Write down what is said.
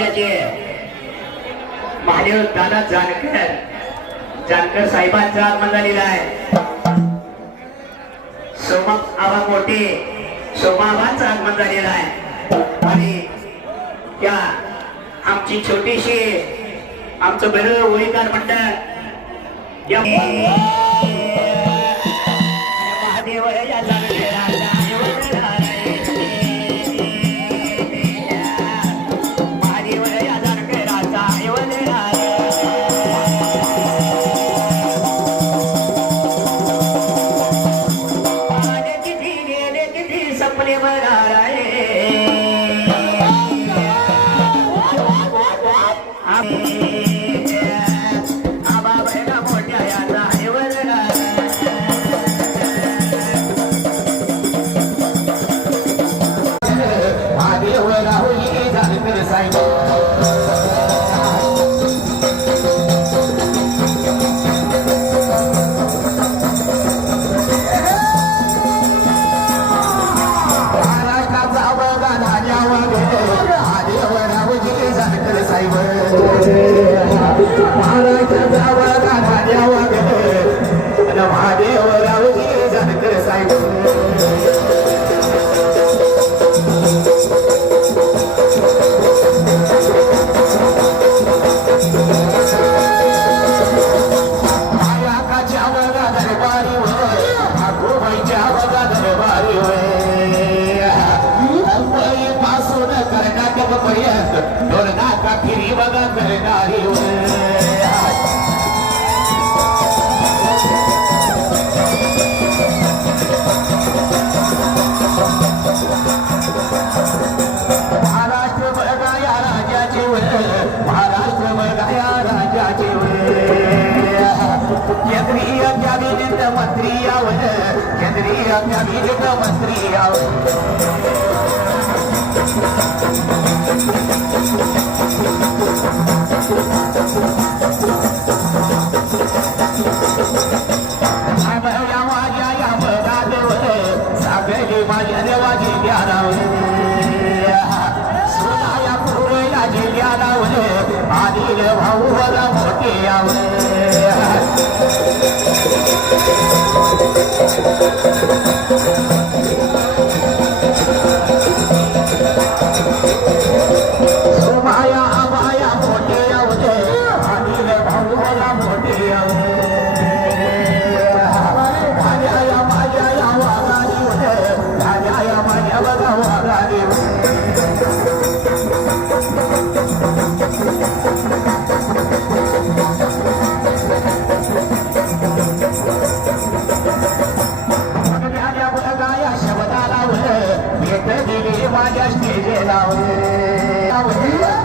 समाजाचे महादेव दादा जानकर. जानकर साहेबांचा आगमन झालेला आहे. सोमा आबा मोठे सोमाबांचं आगमन झालेलं आहे. आणि त्या आमची छोटीशी आमचं बरं ओळीकार म्हणतात तिथे सपने पर्यंत फिरी बघा करणारी महाराष्ट्र बघा या राजाची महाराष्ट्र बघा या केंद्रीय कॅबिनेट मंत्री यावं केंद्रीय कॅबिनेट मंत्री यावं माझ्या देवाची ज्ञानावर आदिल भाऊ मला दिली माझ्या स्टेजेला दिलदार